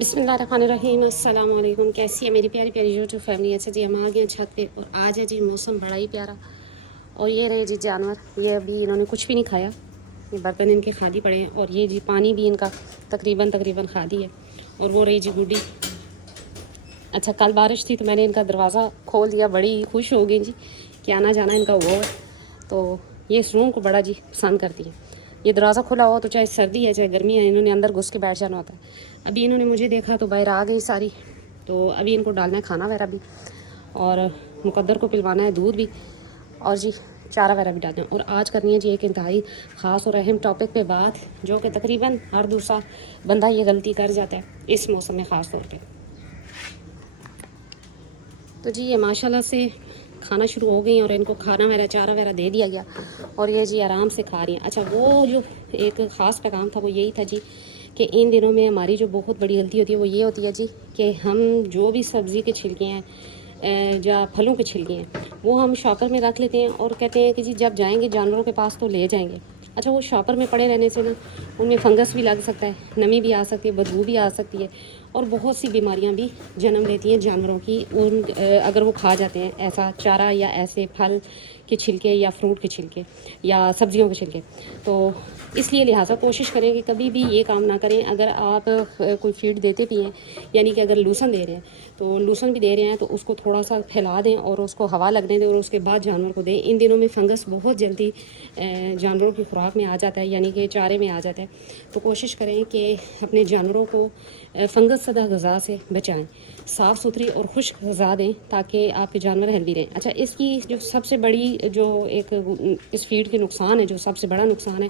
بسم اللہ الرحمن الرحیم، السلام علیکم۔ کیسی ہے میری پیاری پیاری یوٹیوب فیملی؟ اچھا جی، ہم آ گئے چھت پہ اور آج ہے جی موسم بڑا ہی پیارا۔ اور یہ رہے جی جانور، یہ ابھی انہوں نے کچھ بھی نہیں کھایا، یہ برتن ان کے خالی پڑے ہیں، اور یہ جی پانی بھی ان کا تقریباً خالی ہے۔ اور وہ رہی جی گڈی۔ اچھا کل بارش تھی تو میں نے ان کا دروازہ کھول دیا، بڑی خوش ہو گئی جی کہ آنا جانا ان کا ہوا ہے، تو یہ اس روم کو بڑا جی پسند کرتی ہے۔ یہ دروازہ کھلا ہوا تو چاہے سردی ہے چاہے گرمی ہے، انہوں نے اندر گھس کے بیٹھ جانا ہوتا ہے۔ ابھی انہوں نے مجھے دیکھا تو باہر آ گئی ساری، تو ابھی ان کو ڈالنا ہے کھانا وغیرہ بھی، اور مقدر کو پلوانا ہے دودھ بھی، اور جی چارہ وغیرہ بھی ڈالنا ہے۔ اور آج کرنی ہے جی ایک انتہائی خاص اور اہم ٹاپک پہ بات، جو کہ تقریباً ہر دوسرا بندہ یہ غلطی کر جاتا ہے اس موسم میں خاص طور پہ۔ تو جی یہ ماشاءاللہ سے کھانا شروع ہو گئی ہیں، اور ان کو کھانا وغیرہ چارہ وغیرہ دے دیا گیا، اور یہ جی آرام سے کھا رہی ہیں۔ اچھا وہ جو ایک خاص پیغام تھا وہ یہی تھا جی کہ ان دنوں میں ہماری جو بہت بڑی غلطی ہوتی ہے وہ یہ ہوتی ہے جی کہ ہم جو بھی سبزی کے چھلکے ہیں یا پھلوں کے چھلکے ہیں وہ ہم شاپر میں رکھ لیتے ہیں، اور کہتے ہیں کہ جی جب جائیں گے جانوروں کے پاس تو لے جائیں گے۔ اچھا وہ شاپر میں پڑے رہنے سے نا ان میں فنگس بھی لگ سکتا ہے، نمی بھی آ سکتی ہے، بدبو بھی آ سکتی ہے، اور بہت سی بیماریاں بھی جنم لیتی ہیں جانوروں کی اگر وہ کھا جاتے ہیں ایسا چارہ یا ایسے پھل کے چھلکے یا فروٹ کے چھلکے یا سبزیوں کے چھلکے۔ تو اس لیے لہٰذا کوشش کریں کہ کبھی بھی یہ کام نہ کریں۔ اگر آپ کوئی فیڈ دیتے بھی ہیں، یعنی کہ اگر لوسن دے رہے ہیں تو لوسن بھی دے رہے ہیں تو اس کو تھوڑا سا پھیلا دیں اور اس کو ہوا لگنے دیں، اور اس کے بعد جانور کو دیں۔ ان دنوں میں فنگس بہت جلدی جانوروں کی خوراک میں آ جاتا ہے، یعنی کہ چارے میں آ جاتا ہے، تو کوشش کریں کہ اپنے جانوروں کو فنگس زدہ غذا سے بچائیں، صاف ستھری اور خشک غذا دیں تاکہ آپ کے جانور ہیلدی رہیں۔ اچھا اس کی جو سب سے بڑی جو ایک اس فیڈ کے نقصان ہے، جو سب سے بڑا نقصان ہے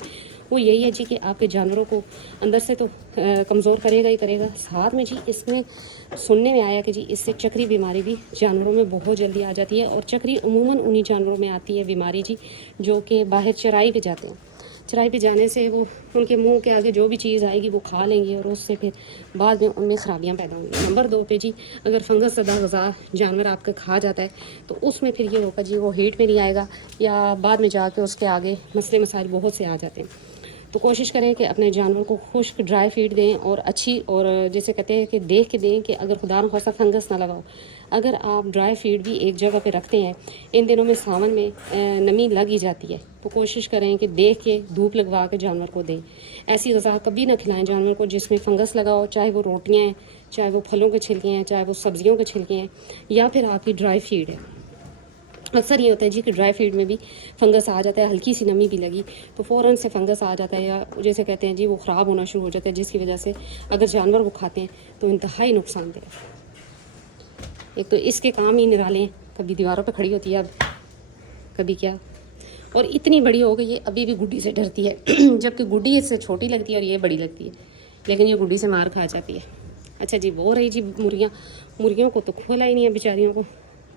وہ یہی ہے جی کہ آپ کے جانوروں کو اندر سے تو کمزور کرے گا ہی کرے گا، ساتھ میں جی اس میں سننے میں آیا کہ جی اس سے چکری بیماری بھی جانوروں میں بہت جلدی آ جاتی ہے، اور چکری عموماً انہی جانوروں میں آتی ہے بیماری جی جو کہ باہر چرائی پہ جاتے ہیں۔ چرائی پہ جانے سے وہ ان کے منہ کے آگے جو بھی چیز آئے گی وہ کھا لیں گے، اور اس سے پھر بعد میں ان میں خرابیاں پیدا ہوں گی۔ نمبر 2 پہ جی اگر فنگس زدہ غذا جانور آپ کا کھا جاتا ہے تو اس میں پھر یہ ہوگا جی وہ ہیٹ میں نہیں آئے گا، یا بعد میں جا کے اس کے آگے مسئلے مسائل بہت سے آ جاتے ہیں۔ تو کوشش کریں کہ اپنے جانور کو خشک ڈرائی فیڈ دیں، اور اچھی، اور جیسے کہتے ہیں کہ دیکھ کے دیں کہ اگر خدا نخواستہ فنگس نہ لگاؤ۔ اگر آپ ڈرائی فیڈ بھی ایک جگہ پہ رکھتے ہیں، ان دنوں میں ساون میں نمی لگ ہی جاتی ہے، تو کوشش کریں کہ دیکھ کے دھوپ لگوا کے جانور کو دیں۔ ایسی غذا کبھی نہ کھلائیں جانور کو جس میں فنگس لگا ہو، چاہے وہ روٹیاں ہیں، چاہے وہ پھلوں کے چھلکے ہیں، چاہے وہ سبزیوں کے چھلکے ہیں، یا پھر آپ کی ڈرائی فیڈ ہے۔ اکثر یہ ہوتا ہے جی کہ ڈرائی فیڈ میں بھی فنگس آ جاتا ہے، ہلکی سی نمی بھی لگی تو فوراً سے فنگس آ جاتا ہے، یا جیسے کہتے ہیں جی وہ خراب ہونا شروع ہو جاتا ہے، جس کی وجہ سے اگر جانور وہ کھاتے ہیں تو انتہائی نقصان دہ ہے۔ ایک تو اس کے کام ہی نرالے ہیں، کبھی دیواروں پہ کھڑی ہوتی ہے، اب کبھی کیا، اور اتنی بڑی ہو گئی ہے ابھی بھی گڈی سے ڈرتی ہے جبکہ گڈی اس سے چھوٹی لگتی ہے اور یہ بڑی لگتی ہے، لیکن یہ گڈی سے مار کھا جاتی ہے۔ اچھا جی وہ رہی جی مرغیوں کو تو کھولا ہی نہیں ہے بیچاریوں کو،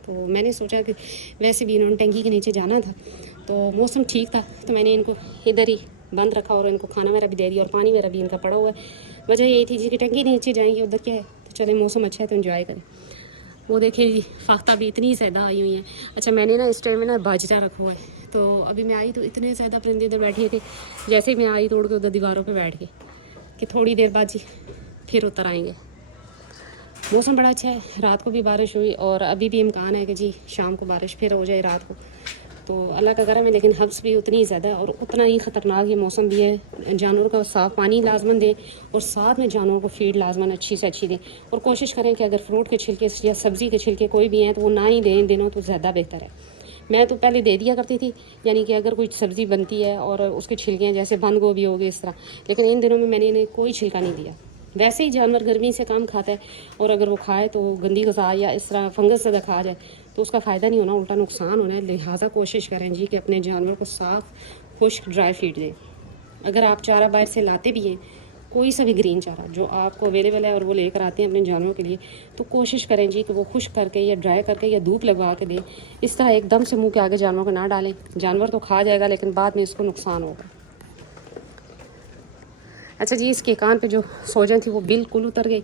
تو میں نے سوچا کہ ویسے بھی انہوں نے ٹنکی کے نیچے جانا تھا تو موسم ٹھیک تھا، تو میں نے ان کو ادھر ہی بند رکھا اور ان کو کھانا وغیرہ بھی دے دیا، اور پانی وغیرہ بھی ان کا پڑا ہوا ہے۔ وجہ یہی تھی جی کہ ٹنکی نیچے جائیں گے، ادھر کیا ہے تو چلیں موسم اچھا ہے تو انجوائے کریں۔ وہ دیکھیں جی فاختہ بھی اتنی زیادہ آئی ہوئی ہیں۔ اچھا میں نے نا اس ٹائم میں نا باجرہ رکھا ہوا ہے، تو ابھی میں آئی تو اتنے زیادہ پرندے ادھر بیٹھے تھے، جیسے ہی میں آئی توڑ کے ادھر دیواروں پہ بیٹھ کے کہ تھوڑی دیر بعد جی پھر اتر آئیں گے۔ موسم بڑا اچھا ہے، رات کو بھی بارش ہوئی، اور ابھی بھی امکان ہے کہ جی شام کو بارش پھر ہو جائے رات کو، تو اللہ کا کرم ہے، لیکن حبس بھی اتنی ہی زیادہ ہے اور اتنا ہی خطرناک یہ موسم بھی ہے۔ جانوروں کا صاف پانی لازماً دیں، اور ساتھ میں جانوروں کو فیڈ لازماً اچھی سے اچھی دیں، اور کوشش کریں کہ اگر فروٹ کے چھلکے یا سبزی کے چھلکے کوئی بھی ہیں تو وہ نہ ہی دیں ان دنوں، تو زیادہ بہتر ہے۔ میں تو پہلے دے دیا کرتی تھی، یعنی کہ اگر کوئی سبزی بنتی ہے اور اس کے چھلکے ہیں جیسے بند گوبھی ہو گئی اس طرح، لیکن ان دنوں میں نے انہیں کوئی چھلکا نہیں دیا۔ ویسے ہی جانور گرمی سے کم کھاتا ہے، اور اگر وہ کھائے تو گندی غذا یا اس طرح فنگس زدہ کھا جائے تو اس کا فائدہ نہیں ہونا، الٹا نقصان ہونا ہے۔ لہٰذا کوشش کریں جی کہ اپنے جانور کو صاف خشک ڈرائی فیڈ دیں۔ اگر آپ چارہ باہر سے لاتے بھی ہیں، کوئی سا بھی گرین چارہ جو آپ کو اویلیبل ہے اور وہ لے کر آتے ہیں اپنے جانوروں کے لیے، تو کوشش کریں جی کہ وہ خشک کر کے یا ڈرائی کر کے یا دھوپ لگوا کے دیں۔ اس طرح ایک دم سے منہ کے آگے جانوروں کو نہ ڈالیں، جانور تو کھا جائے گا لیکن بعد میں اس کو نقصان ہوگا۔ اچھا جی اس کے کان پہ جو سوجن تھی وہ بالکل اتر گئی،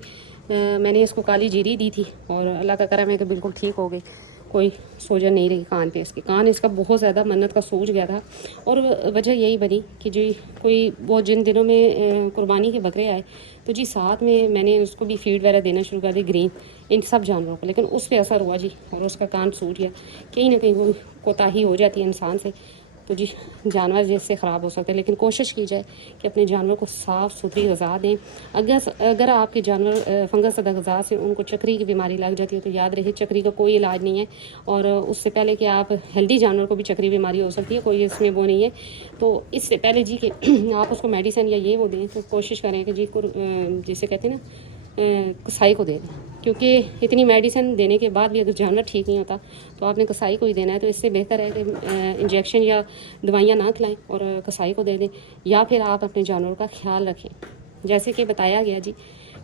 میں نے اس کو کالی جیری دی تھی اور اللہ کا کرم ہے کہ بالکل ٹھیک ہو گئی، کوئی سوجن نہیں رہی کان پہ۔ اس کے کان اس کا بہت زیادہ منت کا سوج گیا تھا، اور وجہ یہی بنی کہ جی کوئی وہ جن دنوں میں قربانی کے بکرے آئے تو تو جی ساتھ میں نے اس کو بھی فیڈ وغیرہ دینا شروع کر دی گرین ان سب جانوروں کو، لیکن اس پہ اثر ہوا جی اور اس کا کان سوٹ گیا. کہیں نہ کہیں وہ کوتاہی ہو جاتی ہے انسان سے، تو جی جانور جس سے خراب ہو سکتے ہیں. لیکن کوشش کی جائے کہ اپنے جانور کو صاف ستھری غذا دیں. اگر آپ کے جانور فنگس زدہ غذا سے ان کو چکری کی بیماری لگ جاتی ہے تو یاد رہے چکری کا کوئی علاج نہیں ہے، اور اس سے پہلے کہ آپ ہیلدی جانور کو بھی چکری بیماری ہو سکتی ہے، کوئی اس میں وہ نہیں ہے. تو اس سے پہلے جی کہ آپ اس کو میڈیسن یا یہ وہ دیں تو کوشش کریں کہ جی کو جسے کہتے ہیں نا کسائی کو دے دیں، کیونکہ اتنی میڈیسن دینے کے بعد بھی اگر جانور ٹھیک نہیں ہوتا تو آپ نے کسائی کو ہی دینا ہے. تو اس سے بہتر ہے کہ انجیکشن یا دوائیاں نہ کھلائیں اور کسائی کو دے دیں، یا پھر آپ اپنے جانوروں کا خیال رکھیں. جیسے کہ بتایا گیا جی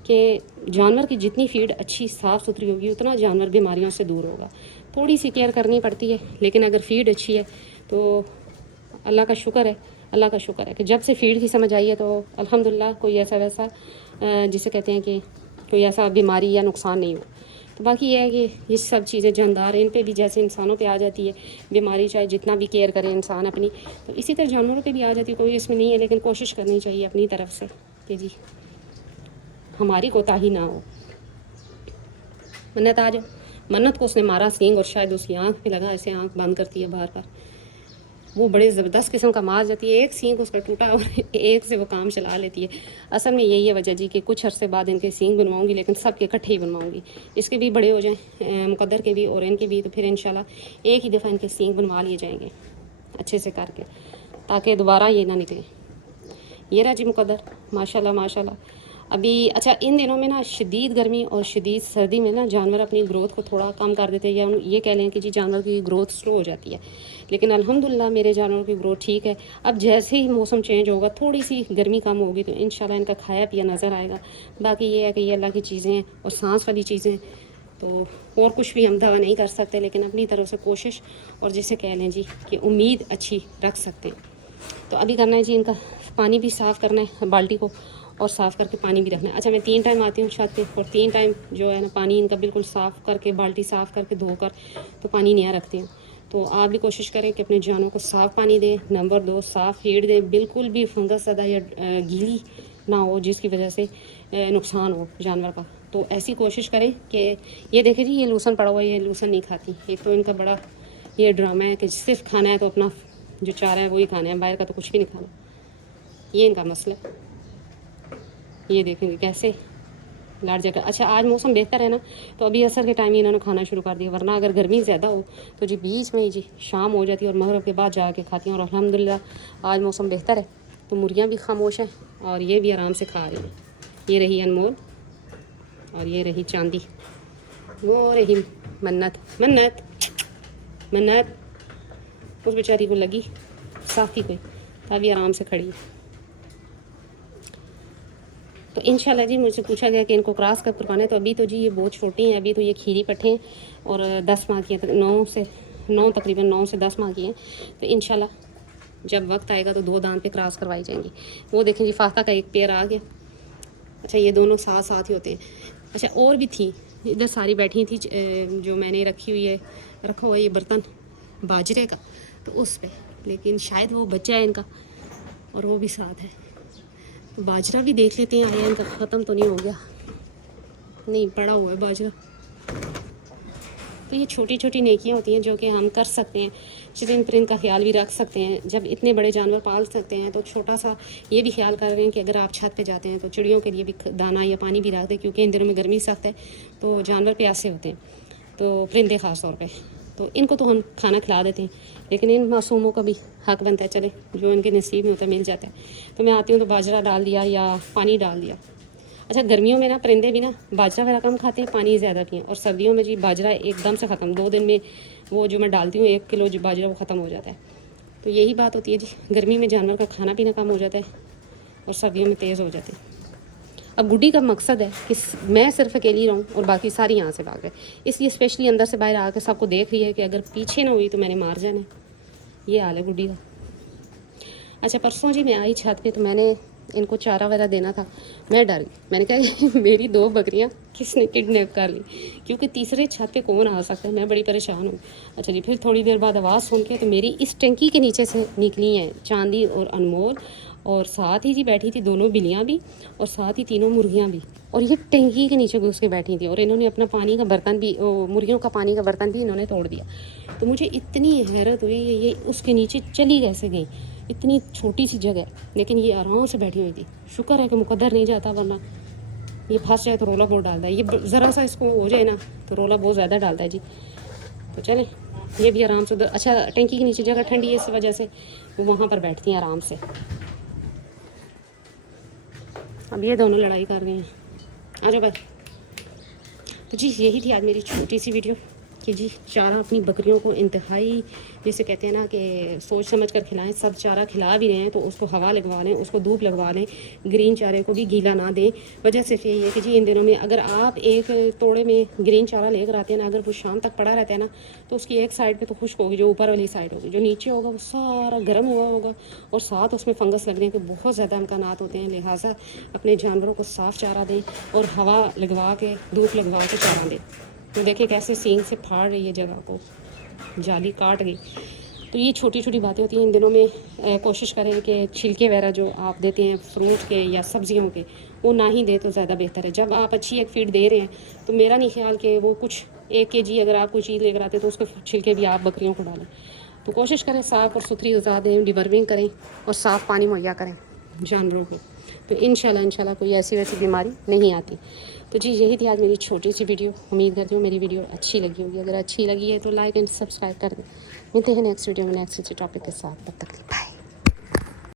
کہ جانور کی جتنی فیڈ اچھی صاف ستھری ہوگی اتنا جانور بیماریوں سے دور ہوگا. تھوڑی سی کیئر کرنی پڑتی ہے، لیکن اگر فیڈ اچھی ہے تو اللہ کا شکر ہے کہ جب سے فیڈ کی سمجھ آئی ہے تو الحمدللہ کوئی ایسا ویسا جسے کہتے ہیں کہ کوئی ایسا بیماری یا نقصان نہیں ہو. تو باقی یہ ہے کہ یہ سب چیزیں جاندار ان پہ بھی جیسے انسانوں پہ آ جاتی ہے بیماری، چاہے جتنا بھی کیئر کرے انسان اپنی، تو اسی طرح جانوروں پہ بھی آ جاتی ہے. کوئی اس میں نہیں ہے، لیکن کوشش کرنی چاہیے اپنی طرف سے کہ جی ہماری کوتاہی نہ ہو. منت آ جاؤ. منت کو اس نے مارا سینگ، اور شاید اس کی آنکھ پہ لگا، ایسے آنکھ بند کرتی ہے بار بار. وہ بڑے زبردست قسم کا مار جاتی ہے، ایک سینگ اس کا ٹوٹا اور ایک سے وہ کام چلا لیتی ہے. اصل میں یہی ہے وجہ جی کہ کچھ عرصے بعد ان کے سینگ بنواؤں گی، لیکن سب کے اکٹھے ہی بنواؤں گی. اس کے بھی بڑے ہو جائیں مقدر کے بھی اور ان کے بھی، تو پھر انشاءاللہ ایک ہی دفعہ ان کے سینگ بنوا لیے جائیں گے اچھے سے کر کے، تاکہ دوبارہ یہ نہ نکلے. یہ رہا جی مقدر ماشاءاللہ. ابھی اچھا ان دنوں میں نا شدید گرمی اور شدید سردی میں نا جانور اپنی گروتھ کو تھوڑا کم کر دیتے ہیں، یا یہ کہہ لیں کہ جی جانور کی گروتھ سلو ہو جاتی ہے. لیکن الحمدللہ میرے جانوروں کی گروتھ ٹھیک ہے. اب جیسے ہی موسم چینج ہوگا، تھوڑی سی گرمی کم ہوگی تو انشاءاللہ ان کا کھایا پیا نظر آئے گا. باقی یہ ہے کہ یہ اللہ کی چیزیں ہیں اور سانس والی چیزیں، تو اور کچھ بھی ہم دعویٰ نہیں کر سکتے، لیکن اپنی طرف سے کوشش اور جسے کہہ لیں جی کہ امید اچھی رکھ سکتے ہیں. تو ابھی کرنا ہے جی ان کا پانی بھی صاف کرنا ہے، بالٹی کو اور صاف کر کے پانی بھی رکھنا ہے. اچھا میں 3 ٹائم آتی ہوں چھت پہ، اور 3 ٹائم جو ہے نا پانی ان کا بالکل صاف کر کے، بالٹی صاف کر کے دھو کر تو پانی نیا رکھتی ہوں. تو آپ بھی کوشش کریں کہ اپنے جانوروں کو صاف پانی دیں. نمبر 2 صاف فیڈ دیں، بالکل بھی فنگس زدہ یا گیلی نہ ہو جس کی وجہ سے نقصان ہو جانور کا. تو ایسی کوشش کریں کہ یہ دیکھیں جی یہ لوسن پڑا ہوا ہے، یہ لوسن نہیں کھاتی. ایک تو ان کا بڑا یہ ڈرامہ ہے کہ صرف کھانا ہے تو اپنا جو چارہ ہے وہی کھانا ہے، باہر کا تو کچھ بھی نہیں کھانا. یہ ان کا مسئلہ ہے. یہ دیکھیں گے کیسے لڑ جا کر. اچھا آج موسم بہتر ہے نا، تو ابھی عصر کے ٹائم ہی انہوں نے کھانا شروع کر دیا، ورنہ اگر گرمی زیادہ ہو تو جی بیچ میں ہی جی شام ہو جاتی ہے اور مغرب کے بعد جا کے کھاتی ہیں. اور الحمدللہ آج موسم بہتر ہے تو مرغیاں بھی خاموش ہیں اور یہ بھی آرام سے کھا رہی ہیں. یہ رہی انمول اور یہ رہی چاندی، وہ رہی منت. اس بیچاری کو لگی صافی کوئی، ابھی آرام سے کھڑی ہے. تو انشاءاللہ جی مجھ سے پوچھا گیا کہ ان کو کراس کب کروانا ہے. تو ابھی تو جی یہ بہت چھوٹی ہیں، ابھی تو یہ کھیری پٹھے ہیں اور 10 ماہ کی ہیں، 9 تقریباً 9 سے 10 ماہ کی ہیں. تو انشاءاللہ جب وقت آئے گا تو 2 دان پہ کراس کروائی جائیں گی. وہ دیکھیں جی فاتحہ کا ایک پیر آ گیا. اچھا یہ دونوں ساتھ ہی ہوتے ہیں. اچھا اور بھی تھیں ادھر ساری بیٹھی تھی، جو میں نے رکھا ہوا یہ برتن باجرے کا، تو اس پہ، لیکن شاید وہ بچہ ہے ان کا اور وہ بھی ساتھ ہے. تو باجرہ بھی دیکھ لیتے ہیں آیا ان کا ختم تو نہیں ہو گیا. نہیں پڑا ہوا ہے باجرہ. تو یہ چھوٹی چھوٹی نیکیاں ہوتی ہیں جو کہ ہم کر سکتے ہیں. چرند پرند کا خیال بھی رکھ سکتے ہیں. جب اتنے بڑے جانور پال سکتے ہیں تو چھوٹا سا یہ بھی خیال کر رہے ہیں کہ اگر آپ چھت پہ جاتے ہیں تو چڑیوں کے لیے بھی دانہ یا پانی بھی رکھ دیں، کیونکہ ان دنوں میں گرمی سخت ہے تو جانور پیاسے ہوتے ہیں، تو پرندے خاص طور پہ. تو ان کو تو ہم کھانا کھلا دیتے ہیں، لیکن ان معصوموں کا بھی حق بنتا ہے، چلے جو ان کے نصیب میں ہوتا ہے مل جاتا ہے. تو میں آتی ہوں تو باجرہ ڈال دیا یا پانی ڈال دیا. اچھا گرمیوں میں نا پرندے بھی نا باجرہ وغیرہ کم کھاتے ہیں، پانی زیادہ پئیں. اور سردیوں میں جی باجرہ ایک دم سے ختم، 2 دن میں وہ جو میں ڈالتی ہوں 1 کلو جو باجرہ وہ ختم ہو جاتا ہے. تو یہی بات ہوتی ہے جی، گرمی میں جانور کا کھانا پینا کم ہو جاتا ہے اور سردیوں میں تیز ہو جاتے ہیں. اب گڈی کا مقصد ہے کہ میں صرف اکیلی رہوں اور باقی ساری یہاں سے بھاگ گئے، اس لیے اسپیشلی اندر سے باہر آ کے سب کو دیکھ رہی ہے کہ اگر پیچھے نہ ہوئی تو میں نے مار جانا ہے. یہ حال ہے گڈی کا. اچھا پرسوں جی میں آئی چھت پہ تو میں نے ان کو چارہ وغیرہ دینا تھا. میں ڈر گئی، میں نے کہا میری 2 بکریاں کس نے کڈنیپ کر لی، کیونکہ تیسرے چھت پہ کون آ سکتا ہے. میں بڑی پریشان ہوں. اچھا جی پھر تھوڑی دیر بعد آواز سن کے تو میری اس ٹینکی کے نیچے سے نکلی ہیں چاندی اور انمول اور ساتھ ہی جی بیٹھی تھی دونوں بلیاں بھی اور ساتھ ہی تینوں مرغیاں بھی, اور یہ ٹینکی کے نیچے گھس کے بیٹھی تھیں, اور انہوں نے اپنا پانی کا برتن بھی, مرغیوں کا پانی کا برتن بھی انہوں نے توڑ دیا. تو مجھے اتنی حیرت ہوئی یہ اس کے نیچے چلی کیسے گئیں, اتنی چھوٹی سی جگہ لیکن یہ آرام سے بیٹھی ہوئی تھی. شکر ہے کہ مقدر نہیں جاتا, ورنہ یہ پھنس جائے تو رولا بہت ڈالتا ہے, یہ ذرا سا اس کو ہو جائے نا تو رولا بہت زیادہ ڈالتا ہے جی. تو چلیں یہ بھی آرام سے اچھا ٹینکی کے نیچے جگہ ٹھنڈی ہے اس وجہ سے وہ وہاں پر بیٹھتی ہیں آرام سے. اب یہ دونوں لڑائی کر رہی ہیں, آ جاؤ بھائی. تو جی یہی تھی آج میری چھوٹی سی ویڈیو کہ جی چارہ اپنی بکریوں کو انتہائی جیسے کہتے ہیں نا کہ سوچ سمجھ کر کھلائیں. سب چارہ کھلا بھی رہے ہیں تو اس کو ہوا لگوا لیں, اس کو دھوپ لگوا لیں, گرین چارے کو بھی گیلا نہ دیں. وجہ صرف یہی ہے کہ جی ان دنوں میں اگر آپ ایک توڑے میں گرین چارہ لے کر آتے ہیں نا, اگر وہ شام تک پڑا رہتا ہے نا تو اس کی ایک سائڈ پہ تو خشک ہوگی, جو اوپر والی سائڈ ہوگی, جو نیچے ہوگا وہ سارا گرم ہوا ہوگا اور ساتھ اس میں فنگس لگنے کے بہت زیادہ امکانات ہوتے ہیں. لہٰذا اپنے جانوروں کو صاف چارہ دیں اور ہوا لگوا کے دھوپ لگوا کے چارہ دیں. تو دیکھیں کیسے سینگ سے پھاڑ رہی ہے جگہ کو, جالی کاٹ گئی. تو یہ چھوٹی چھوٹی باتیں ہوتی ہیں ان دنوں میں. کوشش کریں کہ چھلکے وغیرہ جو آپ دیتے ہیں فروٹ کے یا سبزیوں کے وہ نہ ہی دیں تو زیادہ بہتر ہے. جب آپ اچھی ایک فیڈ دے رہے ہیں تو میرا نہیں خیال کہ وہ کچھ 1 kg اگر آپ کوئی چیز لے کر آتے ہیں تو اس کے چھلکے بھی آپ بکریوں کو ڈالیں. تو کوشش کریں صاف اور ستھری غذا دیں, ڈیورمنگ کریں اور صاف پانی مہیا کریں جانوروں کو. تو انشاءاللہ کوئی ایسی ویسی بیماری نہیں آتی. تو جی یہی تھی آج میری چھوٹی سی ویڈیو. امید کرتی ہوں میری ویڈیو اچھی لگی ہوگی. اگر اچھی لگی ہے تو لائک اینڈ سبسکرائب کر دیں. ملتے ہیں نیکسٹ ویڈیو میں نیکسٹ ٹاپک کے ساتھ. تب تک بائے.